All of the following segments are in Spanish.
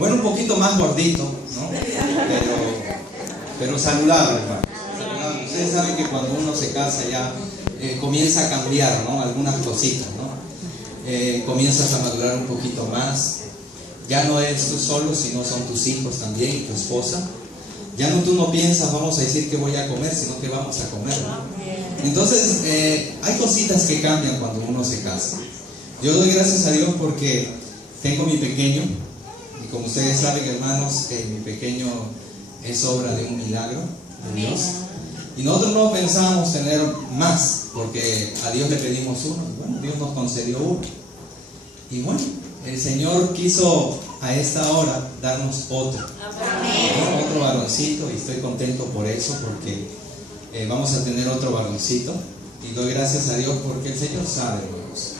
Bueno, un poquito más gordito, ¿no? Pero saludable, hermano. Saludable. Ustedes saben que cuando uno se casa ya comienza a cambiar, ¿no? Algunas cositas, ¿no? Comienzas a madurar un poquito más. Ya no eres tú solo, sino son tus hijos también y tu esposa. Ya no tú no piensas, vamos a decir que voy a comer, sino que vamos a comer, ¿no? Entonces, hay cositas que cambian cuando uno se casa. Yo doy gracias a Dios porque tengo mi pequeño, y como ustedes saben, hermanos, mi pequeño es obra de un milagro de Dios. Y nosotros no pensábamos tener más, porque a Dios le pedimos uno, y bueno, Dios nos concedió uno. Y bueno, el Señor quiso a esta hora darnos otro varoncito, y estoy contento por eso, porque vamos a tener otro varoncito, y doy gracias a Dios porque el Señor sabe, hermanos.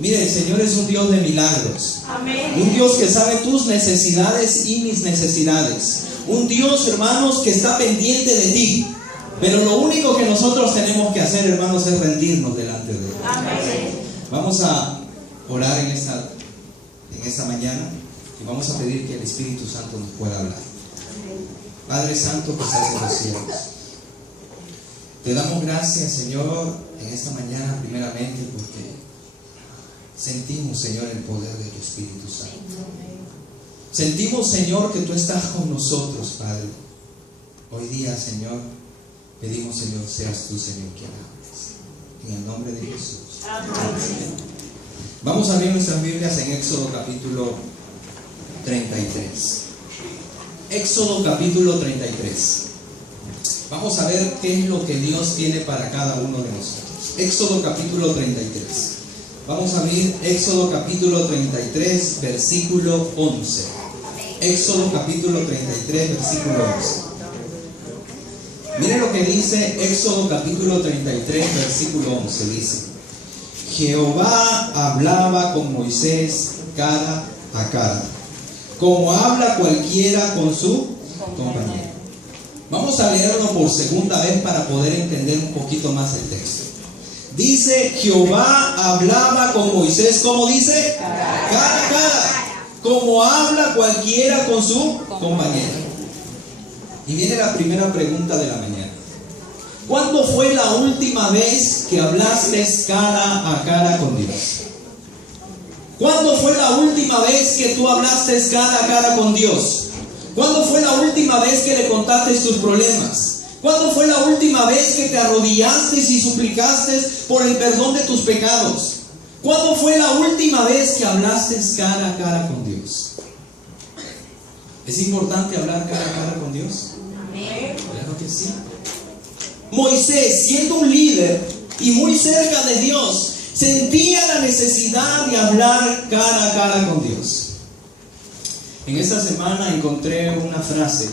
Mire, el Señor es un Dios de milagros. Amén. Un Dios que sabe tus necesidades y mis necesidades. Un Dios, hermanos, que está pendiente de ti. Pero lo único que nosotros tenemos que hacer, hermanos, es rendirnos delante de Él. Amén. Vamos a orar en esta mañana y vamos a pedir que el Espíritu Santo nos pueda hablar. Padre Santo que estás en los cielos, te damos gracias, Señor, en esta mañana primeramente porque sentimos, Señor, el poder de tu Espíritu Santo. Sentimos, Señor, que tú estás con nosotros, Padre. Hoy día, Señor, pedimos, Señor, seas tú, Señor, quien hables. En el nombre de Jesús. Amén. Vamos a abrir nuestras Biblias en Éxodo capítulo 33. Éxodo capítulo 33. Vamos a ver qué es lo que Dios tiene para cada uno de nosotros. Éxodo capítulo 33. Vamos a abrir Éxodo capítulo 33, versículo 11. Éxodo capítulo 33, versículo 11. Miren lo que dice Éxodo capítulo 33, versículo 11. Dice: Jehová hablaba con Moisés cara a cara, como habla cualquiera con su compañero. Vamos a leerlo por segunda vez para poder entender un poquito más el texto. Dice: Jehová hablaba con Moisés, ¿cómo dice? Cara a cara, como habla cualquiera con su compañero. Y viene la primera pregunta de la mañana. ¿Cuándo fue la última vez que hablaste cara a cara con Dios? ¿Cuándo fue la última vez que tú hablaste cara a cara con Dios? ¿Cuándo fue la última vez que le contaste tus problemas? ¿Cuándo fue la última vez que te arrodillaste y suplicaste por el perdón de tus pecados? ¿Cuándo fue la última vez que hablaste cara a cara con Dios? ¿Es importante hablar cara a cara con Dios? Amén. Claro que sí. Moisés, siendo un líder y muy cerca de Dios, sentía la necesidad de hablar cara a cara con Dios. En esta semana encontré una frase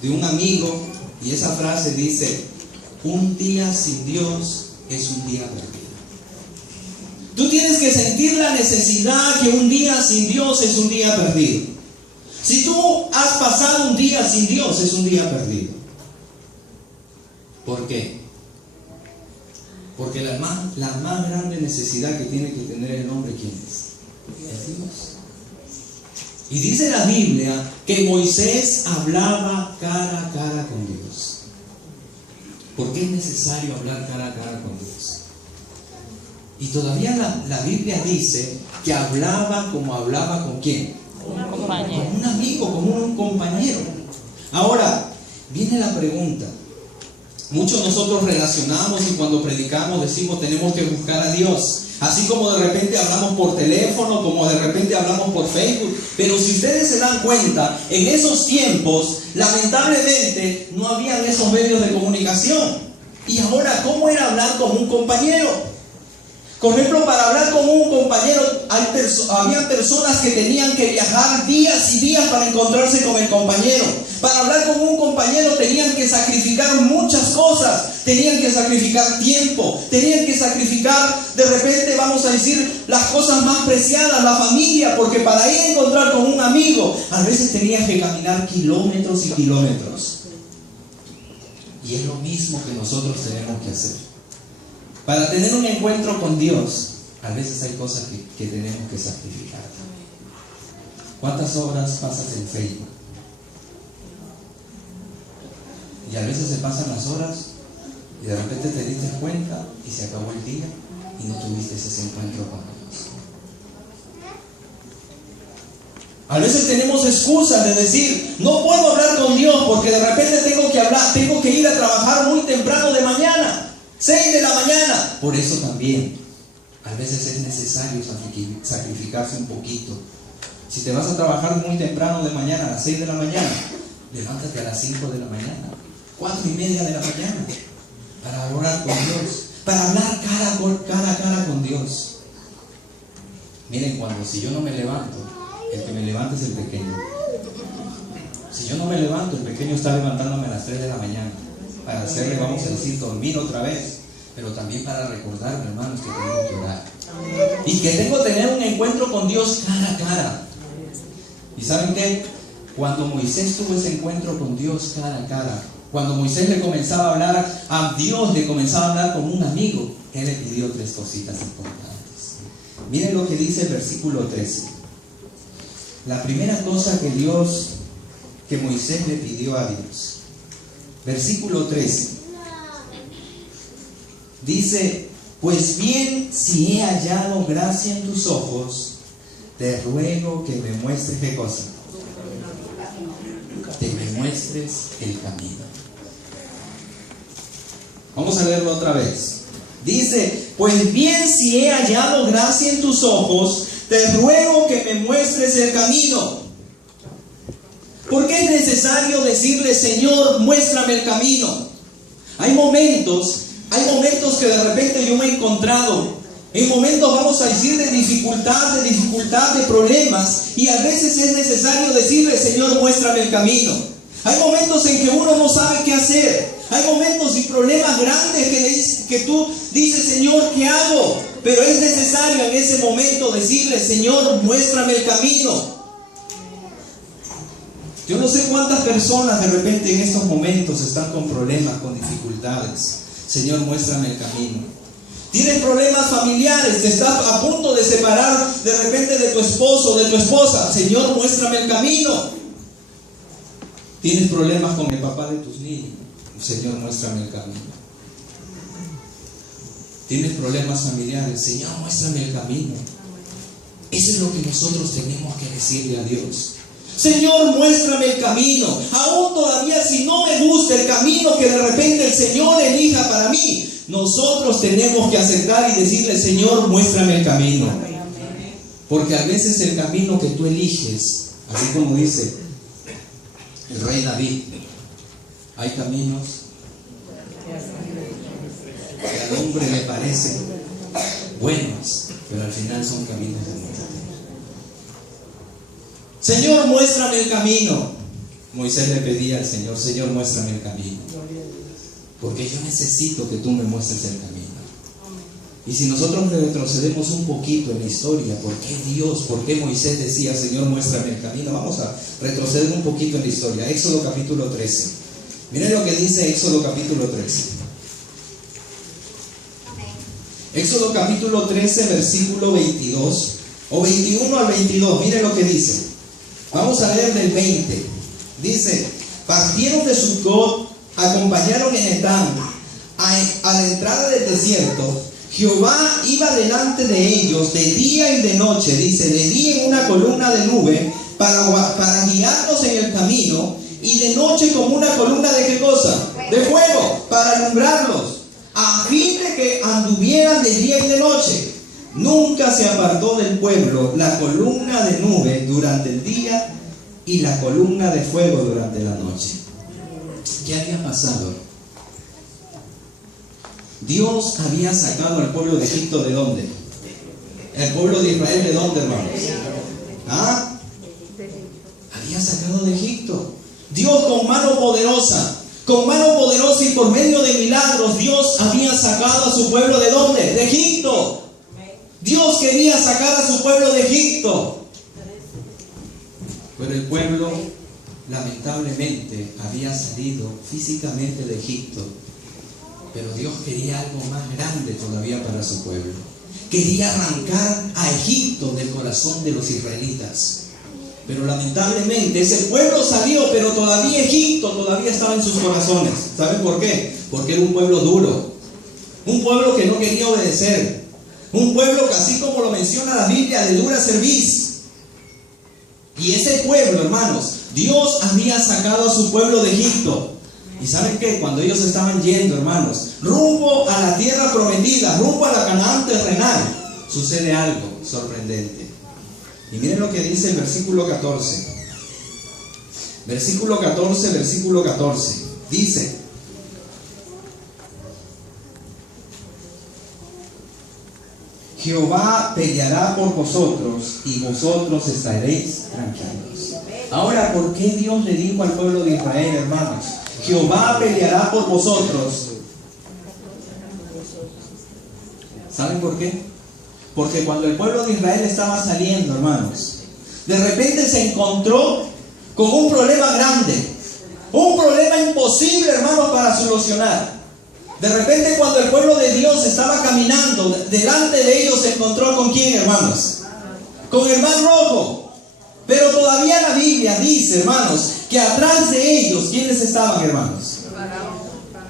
de un amigo, y esa frase dice: un día sin Dios es un día perdido. Tú tienes que sentir la necesidad que un día sin Dios es un día perdido. Si tú has pasado un día sin Dios, es un día perdido. ¿Por qué? Porque la más grande necesidad que tiene que tener el hombre, ¿quién es? Es Dios. Y dice la Biblia que Moisés hablaba cara a cara con Dios. ¿Por qué es necesario hablar cara a cara con Dios? Y todavía la Biblia dice que hablaba como hablaba con ¿quién? Como un amigo, como un compañero. Ahora, viene la pregunta. Muchos nosotros relacionamos y cuando predicamos decimos tenemos que buscar a Dios. Así como de repente hablamos por teléfono, como de repente hablamos por Facebook. Pero si ustedes se dan cuenta, en esos tiempos, lamentablemente, no habían esos medios de comunicación. Y ahora, ¿cómo era hablar con un compañero? Por ejemplo, para hablar con un compañero, había personas que tenían que viajar días y días para encontrarse con el compañero. Para hablar con un compañero tenían que sacrificar muchas cosas. Tenían que sacrificar tiempo. Tenían que sacrificar, de repente, vamos a decir, las cosas más preciadas, la familia. Porque para ir a encontrar con un amigo, a veces tenías que caminar kilómetros y kilómetros. Y es lo mismo que nosotros tenemos que hacer. Para tener un encuentro con Dios, a veces hay cosas que tenemos que sacrificar. ¿Cuántas horas pasas en Facebook? Y a veces se pasan las horas y de repente te diste cuenta y se acabó el día y no tuviste ese encuentro con Dios. A veces tenemos excusas de decir, no puedo hablar con Dios porque de repente tengo que ir a trabajar muy temprano de mañana, 6 de la mañana. Por eso también, a veces es necesario sacrificarse un poquito. Si te vas a trabajar muy temprano de mañana, a las 6 de la mañana, levántate a las 5 de la mañana, 4:30 de la mañana, para orar con Dios, para hablar cara a cara con Dios. Miren, si yo no me levanto, el que me levanta es el pequeño. Si yo no me levanto, el pequeño está levantándome a las 3 de la mañana, para hacerle, vamos a decir, dormir otra vez, pero también para recordarme, hermanos, que tengo que orar. Y que tengo que tener un encuentro con Dios cara a cara. ¿Y saben qué? Cuando Moisés tuvo ese encuentro con Dios cara a cara, cuando Moisés le comenzaba a hablar a Dios, le comenzaba a hablar como un amigo, él le pidió 3 cositas importantes. Miren lo que dice el versículo 13. La primera cosa que Moisés le pidió a Dios. Versículo 13. Dice, pues bien, si he hallado gracia en tus ojos, te ruego que me muestres, ¿qué cosa? Que me muestres el camino. Vamos a leerlo otra vez. Dice, pues bien, si he hallado gracia en tus ojos, te ruego que me muestres el camino. ¿Por qué es necesario decirle, Señor, muéstrame el camino? Hay momentos que de repente yo me he encontrado, en momentos, vamos a decir, de dificultad, de problemas, y a veces es necesario decirle, Señor, muéstrame el camino. Hay momentos en que uno no sabe qué hacer. Hay momentos y problemas grandes que tú dices, Señor, ¿qué hago? Pero es necesario en ese momento decirle, Señor, muéstrame el camino. Yo no sé cuántas personas de repente en estos momentos están con problemas, con dificultades. Señor, muéstrame el camino. Tienes problemas familiares, te estás a punto de separar de repente de tu esposo o de tu esposa. Señor, muéstrame el camino. Tienes problemas con el papá de tus niños. Señor, muéstrame el camino. Tienes problemas familiares. Señor, muéstrame el camino. Eso es lo que nosotros tenemos que decirle a Dios. Señor, muéstrame el camino. Aún todavía si no me gusta el camino que de repente el Señor elija para mí, nosotros tenemos que aceptar y decirle, Señor, muéstrame el camino. Porque a veces el camino que tú eliges, así como dice el rey David, hay caminos que al hombre le parecen buenos, pero al final son caminos de muerte. Señor, muéstrame el camino. Moisés le pedía al Señor, Señor, muéstrame el camino. Porque yo necesito que tú me muestres el camino. Y si nosotros retrocedemos un poquito en la historia, ¿por qué Moisés decía, Señor, muéstrame el camino? Vamos a retroceder un poquito en la historia. Éxodo capítulo 13. Miren lo que dice Éxodo capítulo 13. Éxodo capítulo 13, versículo 22, o 21 al 22. Miren lo que dice. Vamos a leer del 20. Dice, partieron de Sucot, acompañaron en Etán, a la entrada del desierto. Jehová iba delante de ellos de día y de noche, dice, de día en una columna de nube para guiarlos en el camino, y de noche como una columna de ¿qué cosa? De fuego, para alumbrarlos, a fin de que anduvieran de día y de noche. Nunca se apartó del pueblo la columna de nube durante el día y la columna de fuego durante la noche. ¿Qué había pasado? Dios había sacado al pueblo de Egipto ¿de dónde? ¿El pueblo de Israel de dónde, hermanos? ¿Ah? Había sacado de Egipto. Dios con mano poderosa y por medio de milagros, Dios había sacado a su pueblo ¿de dónde? De Egipto. Dios quería sacar a su pueblo de Egipto. Pero el pueblo lamentablemente había salido físicamente de Egipto. Pero Dios quería algo más grande todavía para su pueblo. Quería arrancar a Egipto del corazón de los israelitas. Pero lamentablemente ese pueblo salió, pero todavía Egipto todavía estaba en sus corazones. ¿Saben por qué? Porque era un pueblo duro, un pueblo que no quería obedecer, un pueblo que, así como lo menciona la Biblia, de dura cerviz. Y ese pueblo, hermanos, Dios había sacado a su pueblo de Egipto. ¿Y saben qué? Cuando ellos estaban yendo, hermanos, rumbo a la tierra prometida, rumbo a la Canaán terrenal, sucede algo sorprendente. Y miren lo que dice el versículo 14. Versículo 14. Dice: Jehová peleará por vosotros y vosotros estaréis tranquilos. Ahora, ¿por qué Dios le dijo al pueblo de Israel, hermanos? Jehová peleará por vosotros. ¿Saben por qué? Porque cuando el pueblo de Israel estaba saliendo, hermanos, de repente se encontró con un problema grande, un problema imposible, hermanos, para solucionar. De repente, cuando el pueblo de Dios estaba caminando, delante de ellos se encontró ¿con quién, hermanos? Con el Mar Rojo. Pero todavía la Biblia dice, hermanos, que atrás de ellos, ¿quiénes estaban, hermanos?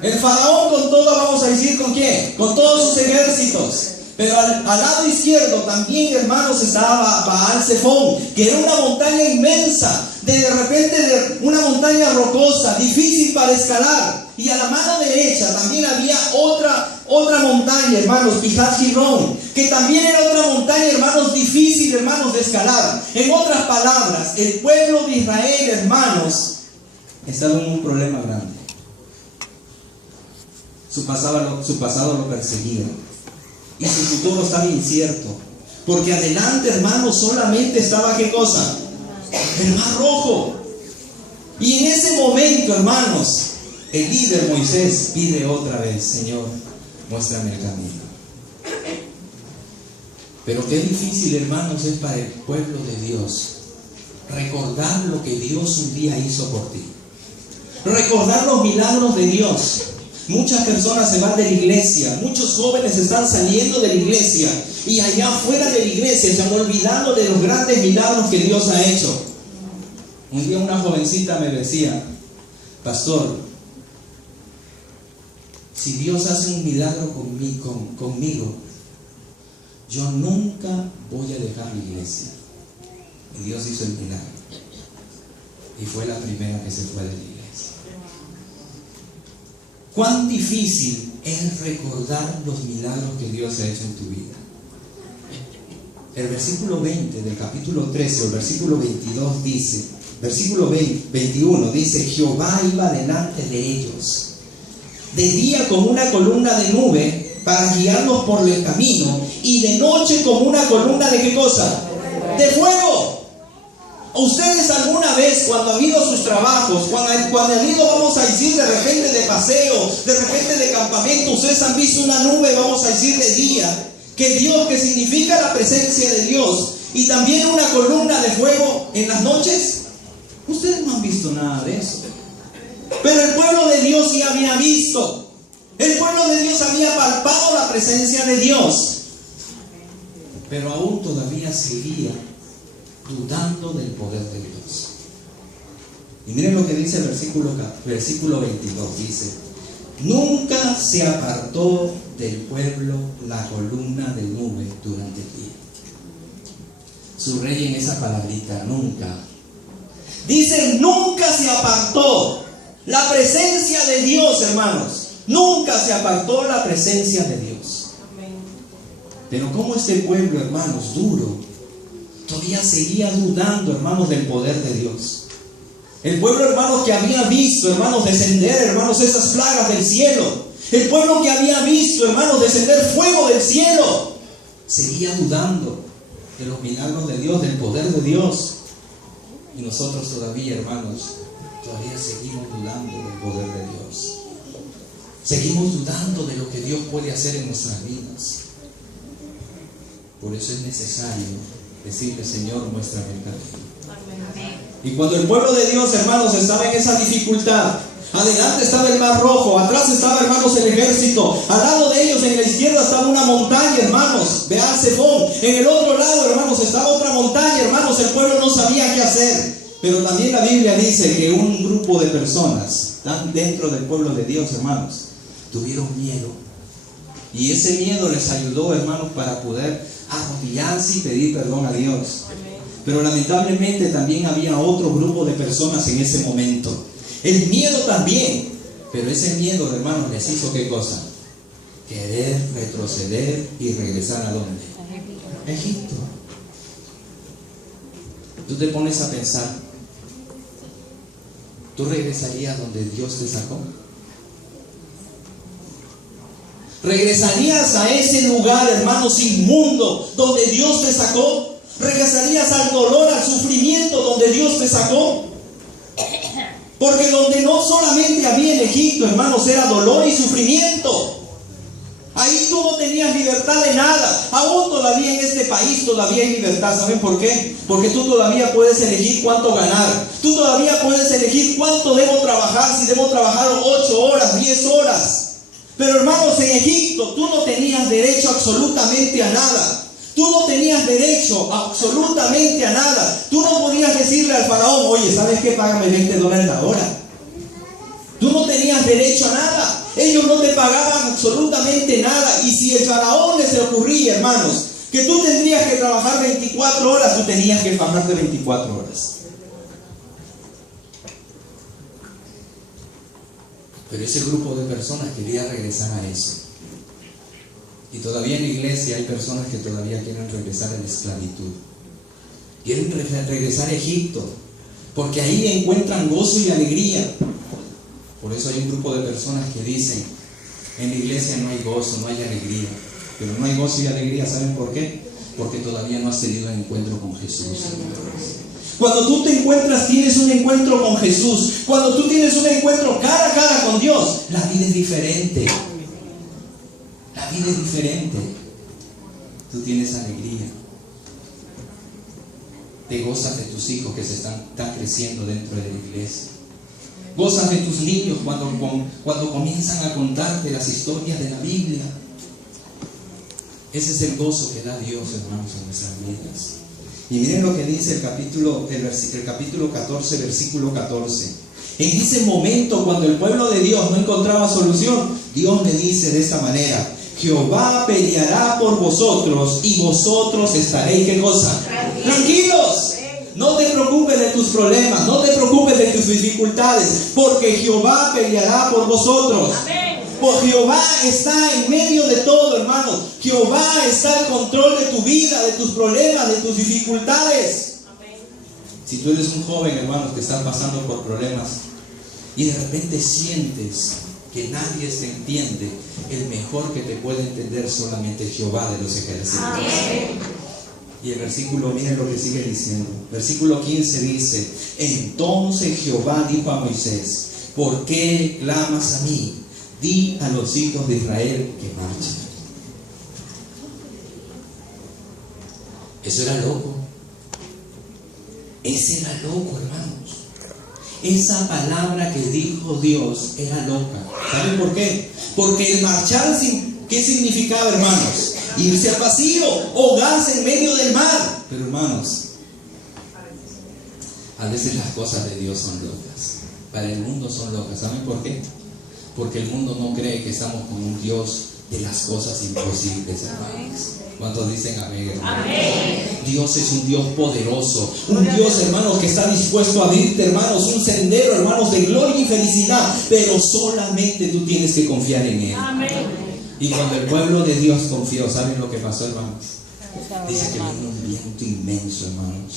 El faraón con todo, vamos a decir, ¿con quién? Con todos sus ejércitos. Pero al lado izquierdo también, hermanos, estaba Baal-Zephón, que era una montaña inmensa, de repente una montaña rocosa, difícil para escalar. Y a la mano derecha también había otra montaña, hermanos, Pijat-Jirón, que también era otra montaña, hermanos, difícil, hermanos, de escalar. En otras palabras, el pueblo de Israel, hermanos, estaba en un problema grande. Su pasado lo perseguía. Y su futuro estaba incierto. Porque adelante, hermanos, solamente estaba ¿qué cosa? El Mar Rojo. Y en ese momento, hermanos, el líder Moisés pide otra vez: Señor, muéstrame el camino. Pero qué difícil, hermanos, es para el pueblo de Dios recordar lo que Dios un día hizo por ti. Recordar los milagros de Dios. Muchas personas se van de la iglesia, muchos jóvenes están saliendo de la iglesia y allá afuera de la iglesia se han olvidado de los grandes milagros que Dios ha hecho. Un día una jovencita me decía: pastor, si Dios hace un milagro conmigo, yo nunca voy a dejar la iglesia. Y Dios hizo el milagro. Y fue la primera que se fue de la iglesia. ¿Cuán difícil es recordar los milagros que Dios ha hecho en tu vida? El versículo 20 del capítulo 13 o el versículo 22 dice, versículo 21 dice: Jehová iba delante de ellos, de día como una columna de nube para guiarlos por el camino, y de noche como una columna de ¿qué cosa? De fuego. ¿Ustedes alguna vez, cuando han ido a sus trabajos, cuando han ido, vamos a decir, de repente de paseo, de repente de campamento, ustedes han visto una nube, vamos a decir, de día, que significa la presencia de Dios, y también una columna de fuego en las noches? Ustedes no han visto nada de eso. Pero el pueblo de Dios sí había visto. El pueblo de Dios había palpado la presencia de Dios. Pero aún todavía seguía dudando del poder de Dios. Y miren lo que dice el versículo 22. Dice: nunca se apartó del pueblo la columna de nube durante el día. Subrayen esa palabrita, nunca. Dice: nunca se apartó la presencia de Dios, hermanos. Nunca se apartó la presencia de Dios. Pero como este pueblo, hermanos, duro, todavía seguía dudando, hermanos, del poder de Dios. El pueblo, hermanos, que había visto, hermanos, descender, hermanos, esas plagas del cielo. El pueblo que había visto, hermanos, descender fuego del cielo, seguía dudando de los milagros de Dios, del poder de Dios. Y nosotros todavía, hermanos, todavía seguimos dudando del poder de Dios. Seguimos dudando de lo que Dios puede hacer en nuestras vidas. Por eso es necesario decirle: Señor, muéstrame el camino. Y cuando el pueblo de Dios, hermanos, estaba en esa dificultad, Adelante estaba el Mar Rojo, atrás estaba, hermanos, el ejército. Al lado de ellos, en la izquierda, estaba una montaña, hermanos, Beal-Zephón. En el otro lado, hermanos, estaba otra montaña, hermanos. El pueblo no sabía qué hacer. Pero también la Biblia dice que un grupo de personas dentro del pueblo de Dios, hermanos, tuvieron miedo. Y ese miedo les ayudó, hermanos, para poder arrodillarse y pedir perdón a Dios. Pero lamentablemente también había otro grupo de personas en ese momento. El miedo también, pero ese miedo, hermanos, les hizo ¿qué cosa? Querer retroceder y regresar ¿a dónde? A Egipto. Tú te pones a pensar, ¿tú regresarías donde Dios te sacó? ¿Regresarías a ese lugar, hermanos, inmundo donde Dios te sacó? ¿Regresarías al dolor, al sufrimiento donde Dios te sacó? Porque donde no solamente había en Egipto, hermanos, era dolor y sufrimiento. Ahí tú no tenías libertad de nada. Aún todavía en este país todavía hay libertad. ¿Saben por qué? Porque tú todavía puedes elegir cuánto ganar. Tú todavía puedes elegir cuánto debo trabajar. Si debo trabajar 8 horas, 10 horas. Pero hermanos, en Egipto tú no tenías derecho absolutamente a nada. Tú no tenías derecho absolutamente a nada. Tú no podías decirle al faraón, oye, ¿sabes qué? Págame $20 la hora. Tú no tenías derecho a nada. Ellos no te pagaban absolutamente nada. Y si el faraón les ocurría, hermanos, que tú tendrías que trabajar 24 horas, tú tenías que pagarte 24 horas. Pero ese grupo de personas quería regresar a eso. Y todavía en la iglesia hay personas que todavía quieren regresar a la esclavitud. Quieren regresar a Egipto, porque ahí encuentran gozo y alegría. Por eso hay un grupo de personas que dicen, en la iglesia no hay gozo, no hay alegría. Pero no hay gozo y alegría, ¿saben por qué? Porque todavía no has tenido el encuentro con Jesús. Cuando tú te encuentras, tienes un encuentro con Jesús. Cuando tú tienes un encuentro cara a cara con Dios, la vida es diferente. La vida es diferente. Tú tienes alegría. Te gozas de tus hijos que están creciendo dentro de la iglesia. Gozas de tus niños cuando comienzan a contarte las historias de la Biblia. Ese es el gozo que da Dios, hermanos, en nuestras vidas. Y miren lo que dice el capítulo 14, versículo 14. En ese momento, cuando el pueblo de Dios no encontraba solución, Dios le dice de esta manera: Jehová peleará por vosotros y vosotros estaréis, ¿qué cosa? Tranquilos. No te preocupes de tus problemas, no te preocupes de tus dificultades, porque Jehová peleará por vosotros. Porque Jehová está en medio de todo, hermano. Jehová está al control de tu vida, de tus problemas, de tus dificultades. Si tú eres un joven, hermano, que estás pasando por problemas y de repente sientes que nadie te entiende, el mejor que te puede entender solamente es Jehová de los ejércitos. Y el versículo, miren lo que sigue diciendo. Versículo 15 dice: entonces Jehová dijo a Moisés: ¿por qué clamas a mí? Di a los hijos de Israel que marchen. Eso era loco. Ese era loco, hermanos. Esa palabra que dijo Dios era loca. ¿Saben por qué? Porque el marchar, ¿qué significaba, hermanos? Irse al vacío, ahogarse en medio del mar. Pero, hermanos, a veces las cosas de Dios son locas. Para el mundo son locas. ¿Saben por qué? Porque el mundo no cree que estamos con un Dios de las cosas imposibles, hermanos. ¿Cuántos dicen amén, hermanos? Amén. Dios es un Dios poderoso, un Dios, hermanos, que está dispuesto a abrirte, hermanos, un sendero, hermanos, de gloria y felicidad. Pero solamente tú tienes que confiar en Él. Amén. Y cuando el pueblo de Dios confió, ¿saben lo que pasó, hermanos? Dice que vino un viento inmenso, hermanos.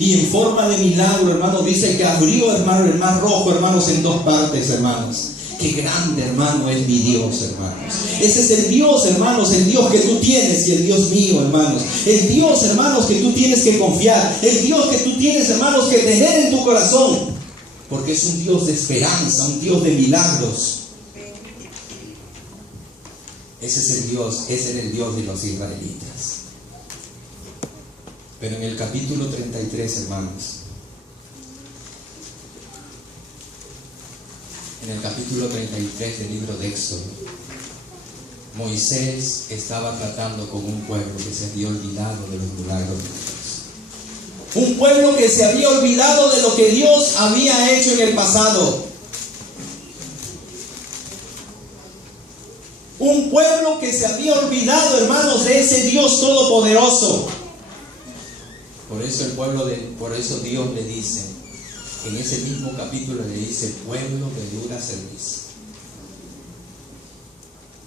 Y en forma de milagro, hermanos, dice que abrió, hermano, el mar rojo, hermanos, en dos partes, hermanos. Qué grande, hermano, es mi Dios, hermanos. Ese es el Dios, hermanos, el Dios que tú tienes y el Dios mío, hermanos. El Dios, hermanos, que tú tienes que confiar. El Dios que tú tienes, hermanos, que tener en tu corazón. Porque es un Dios de esperanza, un Dios de milagros. Ese es el Dios, ese era el Dios de los israelitas. Pero en el capítulo 33, hermanos, En el capítulo 33 del libro de Éxodo, Moisés estaba tratando con un pueblo que se había olvidado de los milagros de Dios. Un pueblo que se había olvidado de lo que Dios había hecho en el pasado. Un pueblo que se había olvidado, hermanos, de ese Dios todopoderoso. Por eso Dios le dice, en ese mismo capítulo le dice, pueblo de dura cerviz.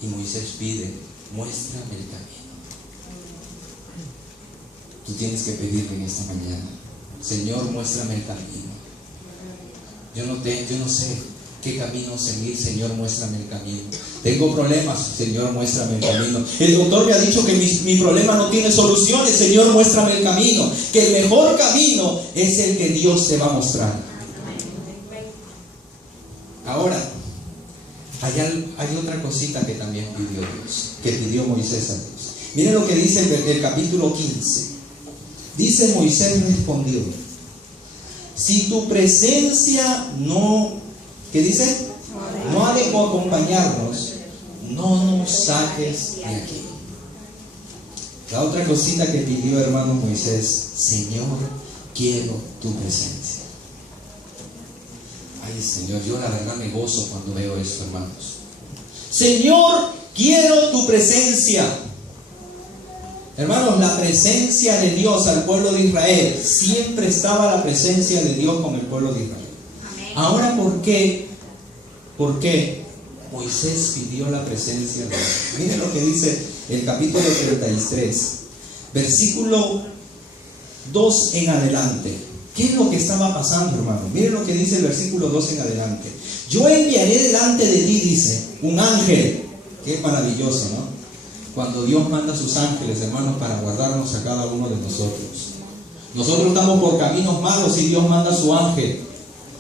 Y Moisés pide, muéstrame el camino. Tú tienes que pedirle en esta mañana, Señor, muéstrame el camino. Yo no sé qué camino seguir, Señor, muéstrame el camino. Tengo problemas, Señor, muéstrame el camino. El doctor me ha dicho que mi problema no tiene soluciones, Señor, muéstrame el camino. Que el mejor camino es el que Dios te va a mostrar. Ahora, hay otra cosita que también pidió Dios, que pidió Moisés a Dios. Miren lo que dice el capítulo 15. Dice: Moisés respondió, si tu presencia no, ¿qué dice? No ha de acompañarnos, no nos saques de aquí. La otra cosita que pidió, hermano Moisés: Señor, quiero tu presencia. Ay, Señor, yo la verdad me gozo cuando veo esto, hermanos. Señor, quiero tu presencia. Hermanos, la presencia de Dios al pueblo de Israel, siempre estaba la presencia de Dios con el pueblo de Israel. Amén. Ahora, ¿por qué Moisés pidió la presencia de Dios? Miren lo que dice el capítulo 33, versículo 2 en adelante. ¿Qué es lo que estaba pasando, hermano? Miren lo que dice el versículo 2 en adelante. Yo enviaré delante de ti, dice, un ángel. Qué maravilloso, ¿no? Cuando Dios manda a sus ángeles, hermanos, para guardarnos a cada uno de nosotros. Nosotros estamos por caminos malos y Dios manda a su ángel.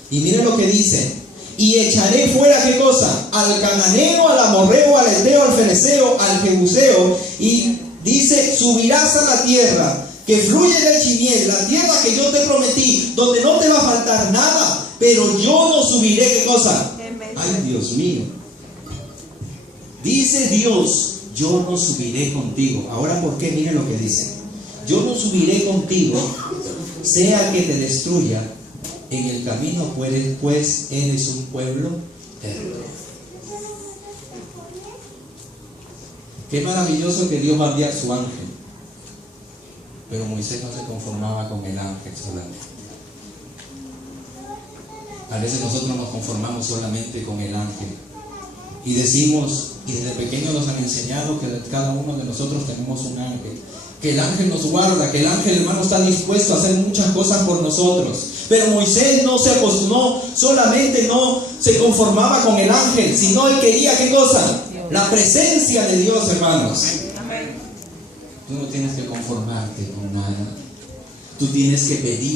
Y miren lo que dice: y echaré fuera, ¿qué cosa? Al cananeo, al amorreo, al heteo, al fereceo, al jebuseo. Y dice: subirás a la tierra que fluye leche y miel, la tierra que yo te prometí, donde no te va a faltar nada, pero yo no subiré, ¿qué cosa? Ay, Dios mío. Dice Dios: yo no subiré contigo. Ahora, ¿por qué? Miren lo que dice: yo no subiré contigo, sea que te destruya en el camino, pues eres un pueblo terrible. Qué maravilloso que Dios va a enviar su ángel. Pero Moisés no se conformaba con el ángel solamente. A veces nosotros nos conformamos solamente con el ángel. Y decimos, y desde pequeños nos han enseñado que cada uno de nosotros tenemos un ángel. Que el ángel nos guarda, que el ángel, hermano, está dispuesto a hacer muchas cosas por nosotros. Pero Moisés no solamente no se conformaba con el ángel, sino él quería, ¿qué cosa? La presencia de Dios, hermanos. Tú no tienes que conformarte con nada. Tú tienes que pedir